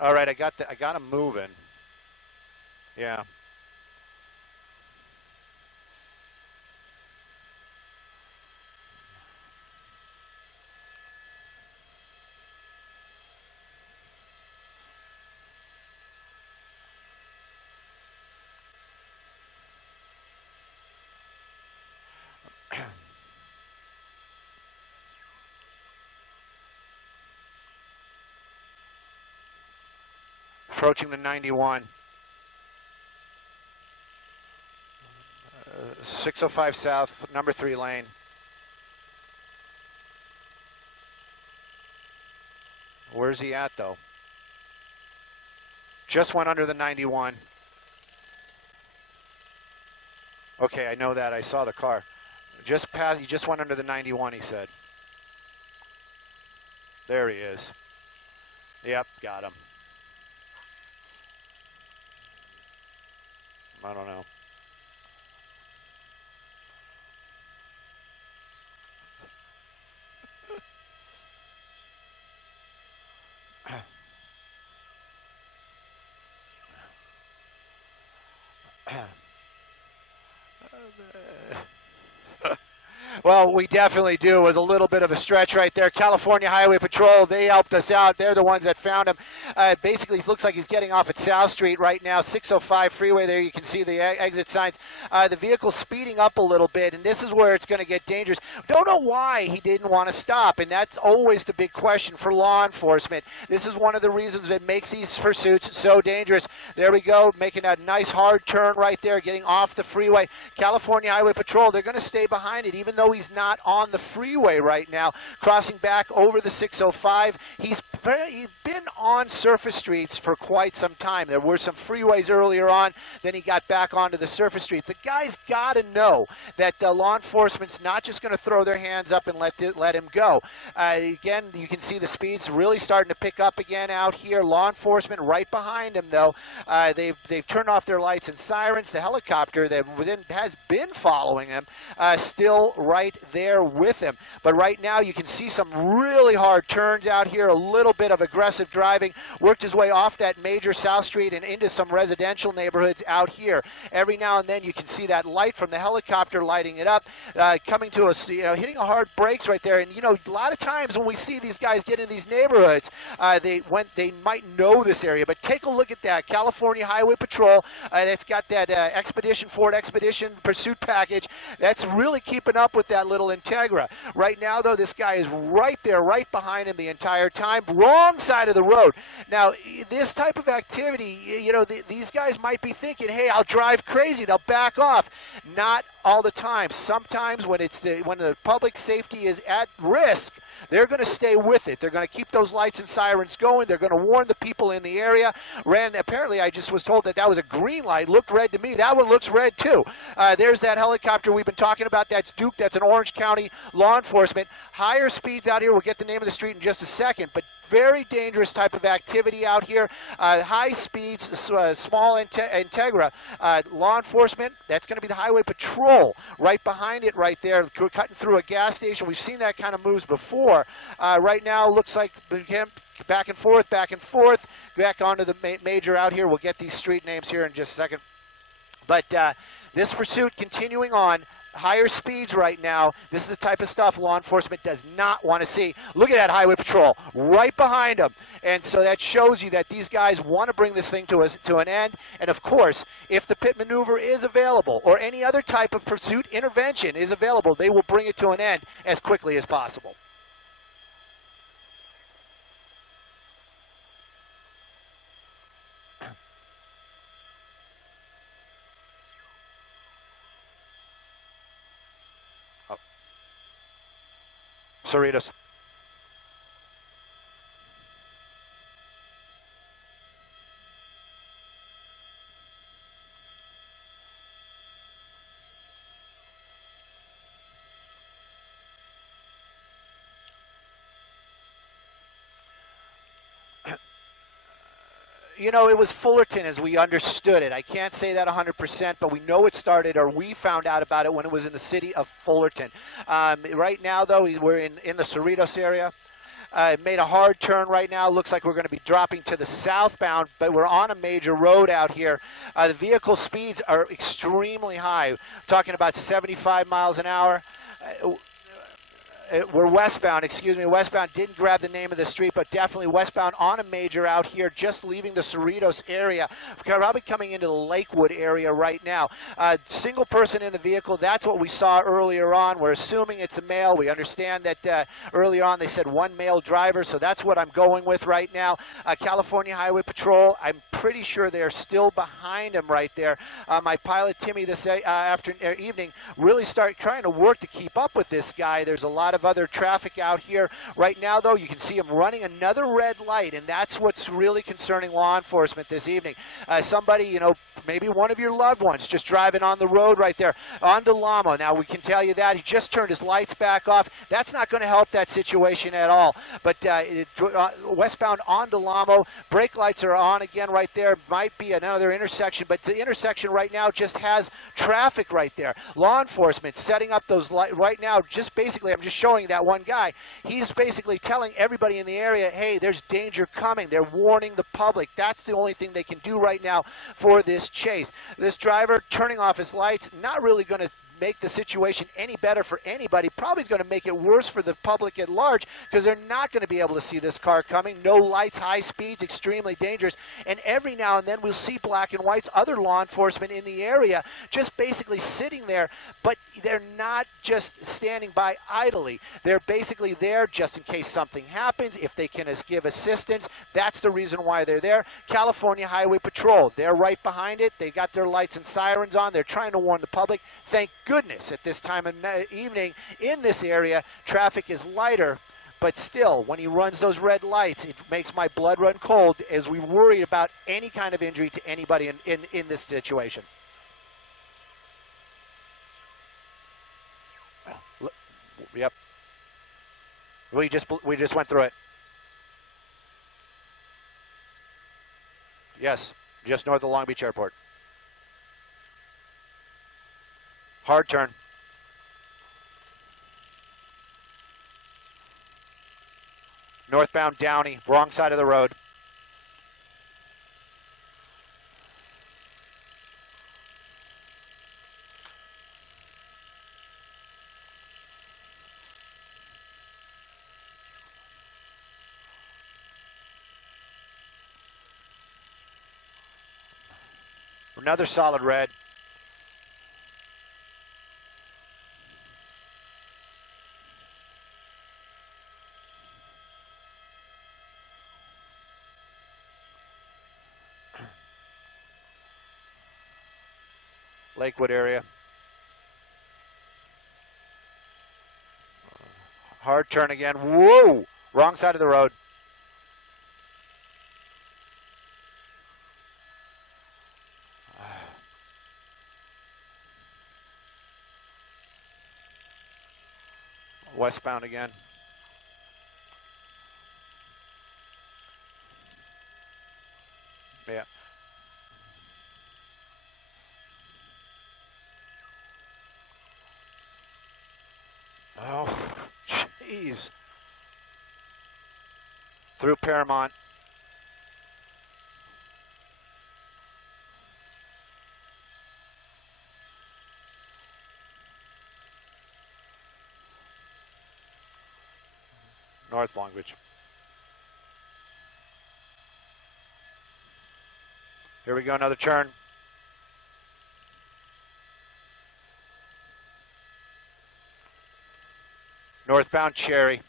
All right, I got him moving. Yeah. Approaching the 91. 605 south, number 3 lane. Where's he at, though? Just went under the 91. Okay, I know that. I saw the car. Just passed. He just went under the 91, he said. There he is. Yep, got him. I don't know. Well, we definitely do. It was a little bit of a stretch right there. California Highway Patrol, they helped us out. They're the ones that found him. Basically, it looks like he's getting off at South Street right now, 605 freeway there. You can see the exit signs. The vehicle's speeding up a little bit, and this is where it's going to get dangerous. Don't know why he didn't want to stop, and that's always the big question for law enforcement. This is one of the reasons that makes these pursuits so dangerous. There we go, making a nice hard turn right there, getting off the freeway. California Highway Patrol, they're going to stay behind it, even though he's not on the freeway right now, crossing back over the 605. He's been on surface streets for quite some time. There were some freeways earlier on, then he got back onto the surface street. The guy's got to know that law enforcement's not just going to throw their hands up and let him go. Again, you can see the speeds really starting to pick up again out here. Law enforcement right behind him, though. They've turned off their lights and sirens. The helicopter that has been following him still right there with him. But right now you can see some really hard turns out here, a little bit of aggressive driving, worked his way off that major South Street and into some residential neighborhoods out here. Every now and then you can see that light from the helicopter lighting it up, coming to us, hitting a hard brakes right there. And a lot of times when we see these guys get in these neighborhoods, they might know this area, but take a look at that. California Highway Patrol, that's got that Ford Expedition pursuit package. That's really keeping up with that little Integra. Right now, though, this guy is right there, right behind him the entire time, wrong side of the road. Now, this type of activity, these guys might be thinking, hey, I'll drive crazy, they'll back off. Not all the time. Sometimes when the public safety is at risk, they're going to stay with it. They're going to keep those lights and sirens going. They're going to warn the people in the area. Apparently, I just was told that was a green light. Looked red to me. That one looks red, too. There's that helicopter we've been talking about. That's Duke. That's an Orange County law enforcement. Higher speeds out here. We'll get the name of the street in just a second. But very dangerous type of activity out here. High speeds, small Integra. Law enforcement, that's going to be the Highway Patrol right behind it right there, cutting through a gas station. We've seen that kind of moves before. Right now, looks like back and forth, back onto the major out here. We'll get these street names here in just a second. But this pursuit continuing on. Higher speeds right now. This is the type of stuff law enforcement does not want to see. Look at that Highway Patrol right behind them. And so that shows you that these guys want to bring this thing to an end. And, of course, if the pit maneuver is available or any other type of pursuit intervention is available, they will bring it to an end as quickly as possible. Cerritos. It was Fullerton as we understood it. I can't say that 100%, but we know it started, or we found out about it when it was in the city of Fullerton. Right now, though, we're in the Cerritos area. Made a hard turn right now. Looks like we're going to be dropping to the southbound, but we're on a major road out here. The vehicle speeds are extremely high. Talking about 75 miles an hour. We're westbound, excuse me, westbound. Didn't grab the name of the street, but definitely westbound on a major out here, just leaving the Cerritos area. Probably coming into the Lakewood area right now. Single person in the vehicle, that's what we saw earlier on. We're assuming it's a male. We understand that earlier on they said one male driver, so that's what I'm going with right now. California Highway Patrol, I'm pretty sure they're still behind him right there. My pilot, Timmy, this evening really started trying to work to keep up with this guy. There's a lot of other traffic out here. Right now, though, you can see him running another red light, and that's what's really concerning law enforcement this evening. Somebody, you know, maybe one of your loved ones just driving on the road right there on Delamo. Now, we can tell you that. He just turned his lights back off. That's not going to help that situation at all. But westbound on Delamo, brake lights are on again right there. Might be another intersection, but the intersection right now just has traffic right there. Law enforcement setting up those lights right now. Just basically, I'm just showing that one guy. He's basically telling everybody in the area, hey, there's danger coming. They're warning the public. That's the only thing they can do right now for this chase. This driver turning off his lights, not really going to make the situation any better for anybody. Probably is going to make it worse for the public at large because they're not going to be able to see this car coming. No lights, high speeds, extremely dangerous. And every now and then we'll see black and whites, other law enforcement in the area just basically sitting there, but they're not just standing by idly. They're basically there just in case something happens, if they can give assistance. That's the reason why they're there. California Highway Patrol, they're right behind it. They got their lights and sirens on. They're trying to warn the public. Thank goodness at this time of evening in this area, traffic is lighter, but still, when he runs those red lights, it makes my blood run cold as we worry about any kind of injury to anybody in this situation. Yep. We just went through it. Yes, just north of Long Beach Airport. Hard turn. Northbound Downey, wrong side of the road. Another solid red. Lakewood area. Hard turn again. Whoa! Wrong side of the road. Westbound again. Yeah. Oh, jeez. Through Paramount. North Long Beach. Here we go, another turn. Northbound Cherry.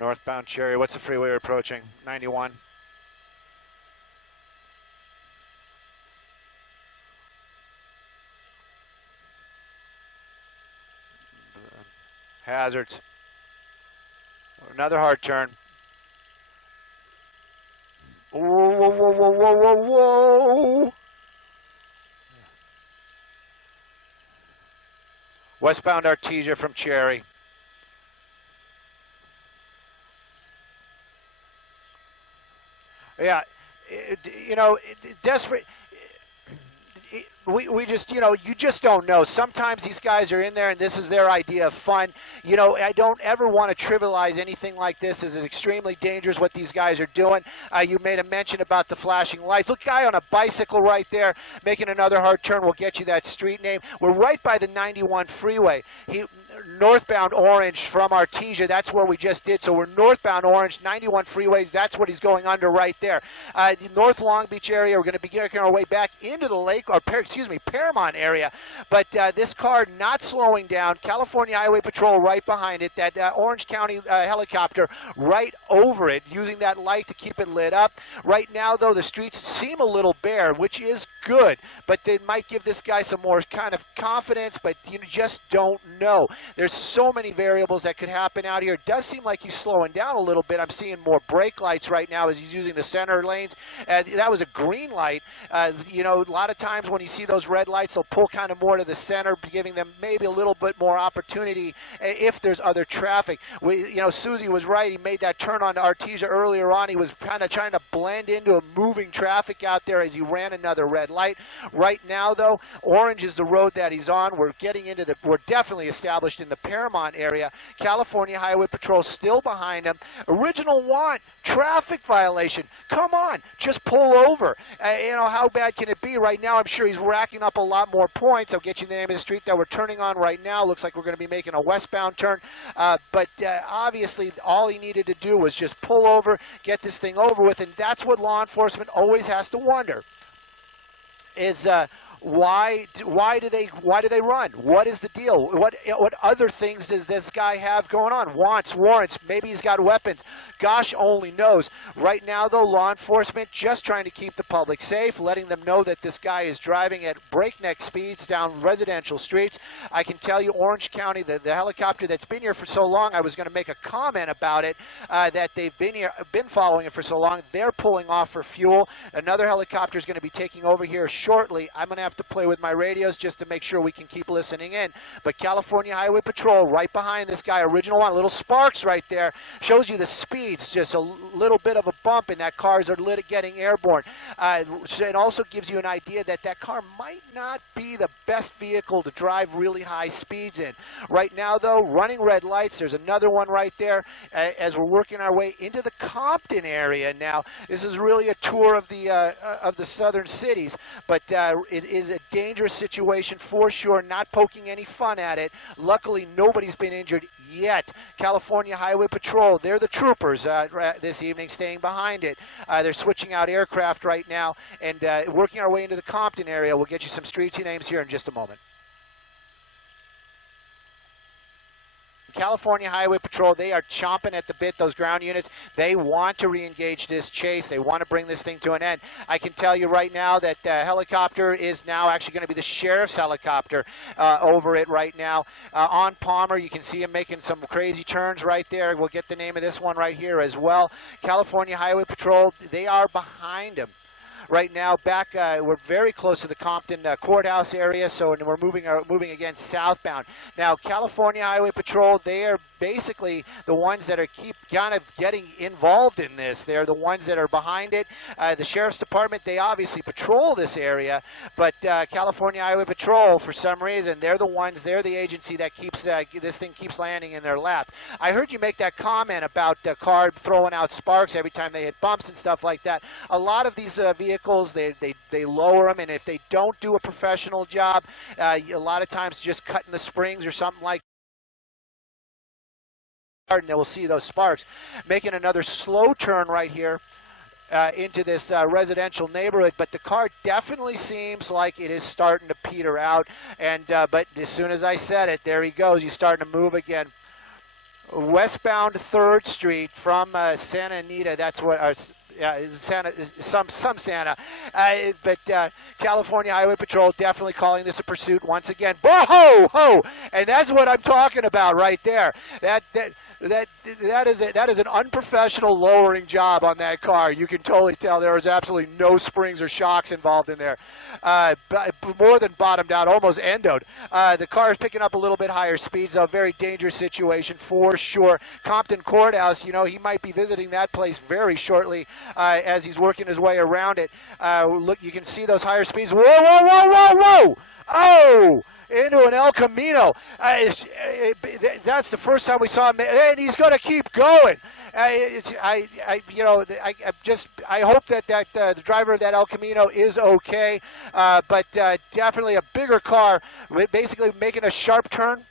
Northbound Cherry. What's the freeway we're approaching? 91. Hazards. Another hard turn. Whoa, whoa, whoa, whoa, whoa, whoa, whoa. Westbound Artesia from Cherry. Yeah, desperate. We just, you just don't know. Sometimes these guys are in there and this is their idea of fun. I don't ever want to trivialize anything like this. This is extremely dangerous what these guys are doing. You made a mention about the flashing lights. Look, guy on a bicycle right there making another hard turn will get you that street name. We're right by the 91 freeway. Northbound Orange from Artesia, that's where we just did. So we're northbound Orange, 91 freeways, that's what he's going under right there. The North Long Beach area, we're going to be making our way back into the lake, or Paramount area. But this car not slowing down. California Highway Patrol right behind it. That Orange County helicopter right over it, using that light to keep it lit up. Right now, though, the streets seem a little bare, which is good. But they might give this guy some more kind of confidence, but you just don't know. There's so many variables that could happen out here. It does seem like he's slowing down a little bit. I'm seeing more brake lights right now as he's using the center lanes. That was a green light. A lot of times when you see those red lights, they'll pull kind of more to the center, giving them maybe a little bit more opportunity if there's other traffic. Susie was right. He made that turn on Artesia earlier on. He was kind of trying to blend into a moving traffic out there as he ran another red light. Right now, though, Orange is the road that he's on. We're definitely established in the Paramount area. California Highway Patrol still behind him. Original want, traffic violation. Come on, just pull over. How bad can it be? Right now, I'm sure he's racking up a lot more points. I'll get you the name of the street that we're turning on right now. Looks like we're going to be making a westbound turn. But obviously, all he needed to do was just pull over, get this thing over with, and that's what law enforcement always has to wonder. Is why do they run? What is the deal? What other things does this guy have going on? Wants, warrants, maybe he's got weapons. Gosh only knows. Right now, though, law enforcement just trying to keep the public safe, letting them know that this guy is driving at breakneck speeds down residential streets. I can tell you, Orange County, the helicopter that's been here for so long, I was going to make a comment about it, that they've been following it for so long. They're pulling off for fuel. Another helicopter is going to be taking over here shortly. I'm going to have to play with my radios just to make sure we can keep listening in. But California Highway Patrol right behind this guy, original one, little sparks right there, shows you the speeds, just a little bit of a bump, and that cars are getting airborne. It also gives you an idea that that car might not be the best vehicle to drive really high speeds in. Right now, though, running red lights. There's another one right there as we're working our way into the Compton area now. This is really a tour of the southern cities, but it is a dangerous situation for sure, not poking any fun at it. Luckily, nobody's been injured yet. California Highway Patrol, they're the troopers this evening, staying behind it. They're switching out aircraft right now and working our way into the Compton area. We'll get you some street names here in just a moment. California Highway Patrol, they are chomping at the bit, those ground units. They want to re-engage this chase. They want to bring this thing to an end. I can tell you right now that the helicopter is now actually going to be the sheriff's helicopter over it right now. On Palmer, you can see him making some crazy turns right there. We'll get the name of this one right here as well. California Highway Patrol, they are behind him. Right now, we're very close to the Compton courthouse area, so we're moving again southbound. Now, California Highway Patrol, they are basically the ones that keep kind of getting involved in this. They're the ones that are behind it. The Sheriff's Department, they obviously patrol this area, but California Highway Patrol, for some reason, they're the agency that keeps this thing keeps landing in their lap. I heard you make that comment about the car throwing out sparks every time they hit bumps and stuff like that. A lot of these vehicles, they lower them, and if they don't do a professional job, a lot of times just cutting the springs or something like that, and they will see those sparks. Making another slow turn right here into this residential neighborhood, but the car definitely seems like it is starting to peter out, and but as soon as I said it, there he goes. He's starting to move again. Westbound 3rd Street from Santa Anita, that's what our Santa. But California Highway Patrol definitely calling this a pursuit once again. Ho! And that's what I'm talking about right there. that is an unprofessional lowering job on that car. You can totally tell there was absolutely no springs or shocks involved in there. More than bottomed out, almost endoed. The car is picking up a little bit higher speeds, a very dangerous situation for sure. Compton Courthouse, you know, he might be visiting that place very shortly as he's working his way around it. Look, you can see those higher speeds. Whoa, whoa, whoa, whoa, whoa! Oh! Into an El Camino. That's the first time we saw him, and he's going to keep going. I hope that the driver of that El Camino is okay, but definitely a bigger car, basically making a sharp turn.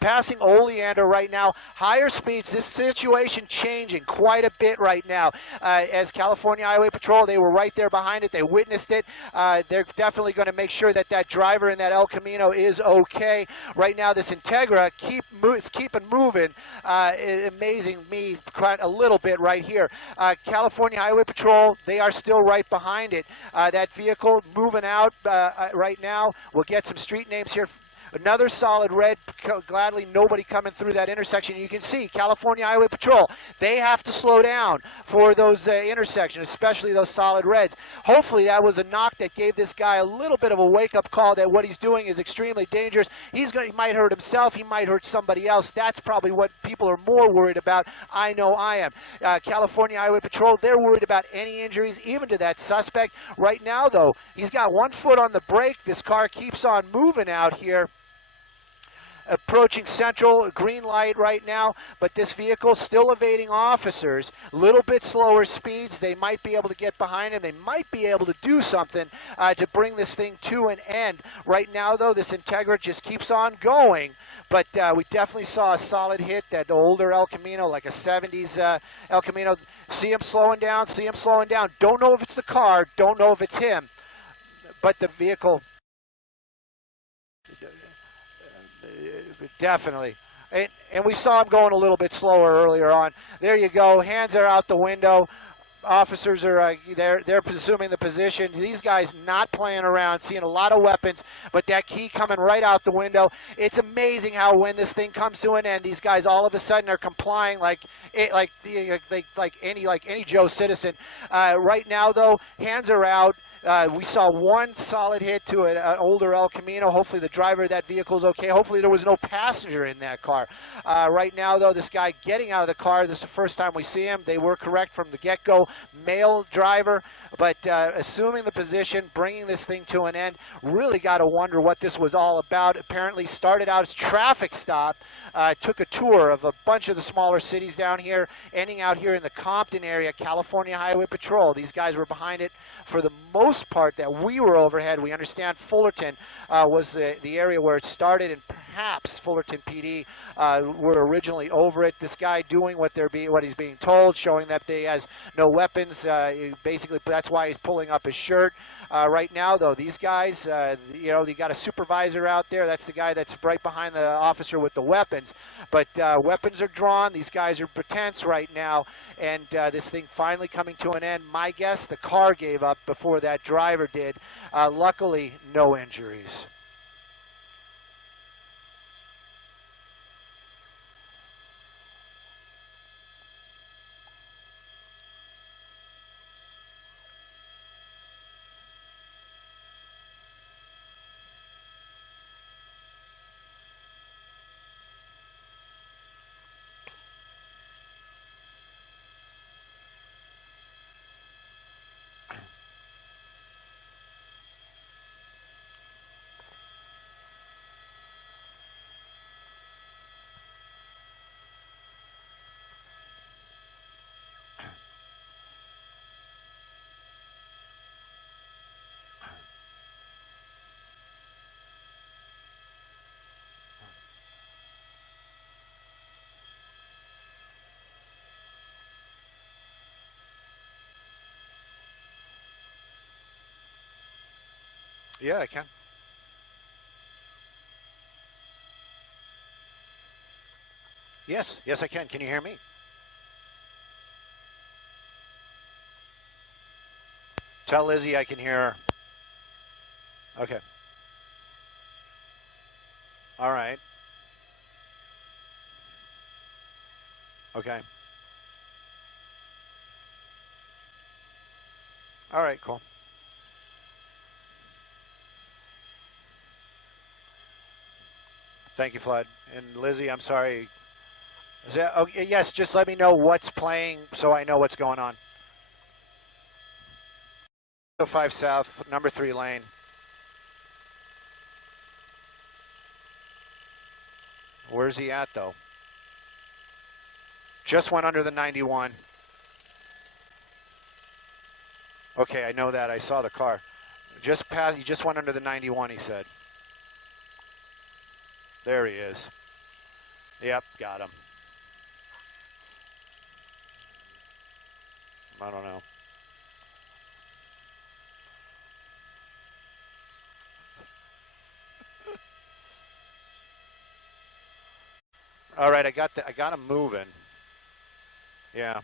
Passing Oleander right now, higher speeds. This situation changing quite a bit right now. As California Highway Patrol, they were right there behind it. They witnessed it. They're definitely going to make sure that that driver in that El Camino is okay. Right now, this Integra is keeping moving. Amazing me quite a little bit right here. California Highway Patrol, they are still right behind it. That vehicle moving out right now. We'll get some street names here. Another solid red, gladly nobody coming through that intersection. You can see California Highway Patrol, they have to slow down for those intersections, especially those solid reds. Hopefully that was a knock that gave this guy a little bit of a wake-up call that what he's doing is extremely dangerous. He might hurt himself, he might hurt somebody else. That's probably what people are more worried about. I know I am. California Highway Patrol, they're worried about any injuries, even to that suspect. Right now, though, he's got one foot on the brake. This car keeps on moving out here. Approaching Central, green light right now, but this vehicle still evading officers. A little bit slower speeds. They might be able to get behind him. They might be able to do something to bring this thing to an end. Right now, though, this Integra just keeps on going, but we definitely saw a solid hit, that older El Camino, like a 70s El Camino. See him slowing down, see him slowing down. Don't know if it's the car, don't know if it's him, but the vehicle... Definitely. And we saw him going a little bit slower earlier on. There you go. Hands are out the window. Officers are they're presuming the position. These guys not playing around, seeing a lot of weapons, but that key coming right out the window. It's amazing how when this thing comes to an end, these guys all of a sudden are complying like any Joe citizen. Right now, though, hands are out. We saw one solid hit to an older El Camino. Hopefully the driver of that vehicle is okay. Hopefully there was no passenger in that car. Right now, though, this guy getting out of the car, this is the first time we see him. They were correct from the get-go. Male driver, but assuming the position, bringing this thing to an end. Really got to wonder what this was all about. Apparently started out as a traffic stop, took a tour of a bunch of the smaller cities down here, ending out here in the Compton area, California Highway Patrol. These guys were behind it for the most part that we were overhead. We understand Fullerton was the area where it started, and perhaps Fullerton PD were originally over it. This guy doing what he's being told, showing that he has no weapons. Basically, that's why he's pulling up his shirt. Right now, though, these guys, they got a supervisor out there. That's the guy that's right behind the officer with the weapons. But weapons are drawn. These guys are pretense right now, and this thing finally coming to an end. My guess, the car gave up before that driver did. Luckily, no injuries. Yeah, I can. Yes, yes, I can. Can you hear me? Tell Lizzie I can hear her. Okay. All right. Okay. All right, cool. Thank you, Flood. And Lizzie, I'm sorry. Is that, okay, yes, just let me know what's playing so I know what's going on. 5 South, number 3 lane. Where's he at, though? Just went under the 91. Okay, I know that. I saw the car. Just passed. He just went under the 91, he said. There he is. Yep, got him. I don't know. All right, I got him moving. Yeah.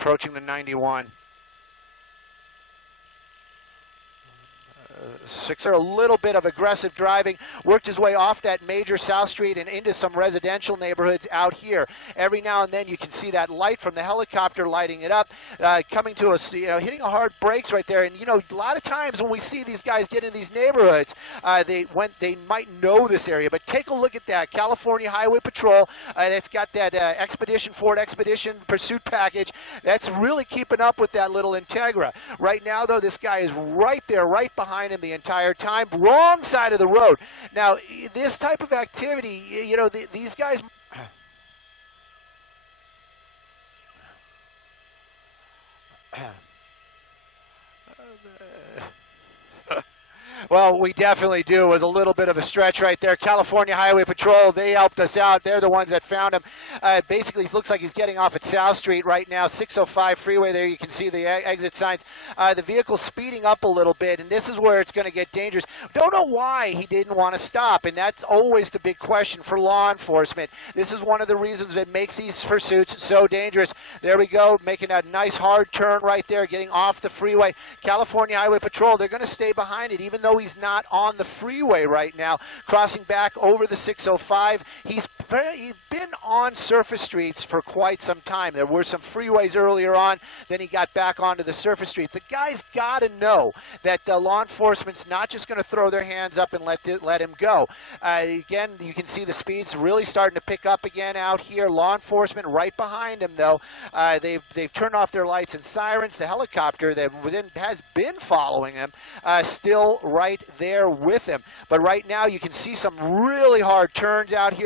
Approaching the 91. Sixer, a little bit of aggressive driving, worked his way off that major South Street and into some residential neighborhoods out here. Every now and then you can see that light from the helicopter lighting it up, coming to us, hitting a hard brakes right there. And a lot of times when we see these guys get in these neighborhoods, they might know this area. But take a look at that California Highway Patrol. That's got that Ford Expedition pursuit package. That's really keeping up with that little Integra. Right now, though, this guy is right there, right behind him the entire time, wrong side of the road. Now, this type of activity, these guys. Well, we definitely do. It was a little bit of a stretch right there. California Highway Patrol, they helped us out. They're the ones that found him. Basically, it looks like he's getting off at South Street right now, 605 freeway there. You can see the exit signs. The vehicle's speeding up a little bit, and this is where it's going to get dangerous. Don't know why he didn't want to stop, and that's always the big question for law enforcement. This is one of the reasons that makes these pursuits so dangerous. There we go, making a nice hard turn right there, getting off the freeway. California Highway Patrol, they're going to stay behind it, even though he's not on the freeway right now, crossing back over the 605. He's been on surface streets for quite some time. There were some freeways earlier on, then he got back onto the surface street. The guy's got to know that law enforcement's not just going to throw their hands up and let him go. Again, you can see the speeds really starting to pick up again out here. Law enforcement right behind him, though. They've turned off their lights and sirens. The helicopter that has been following him still right there with him. But right now you can see some really hard turns out here.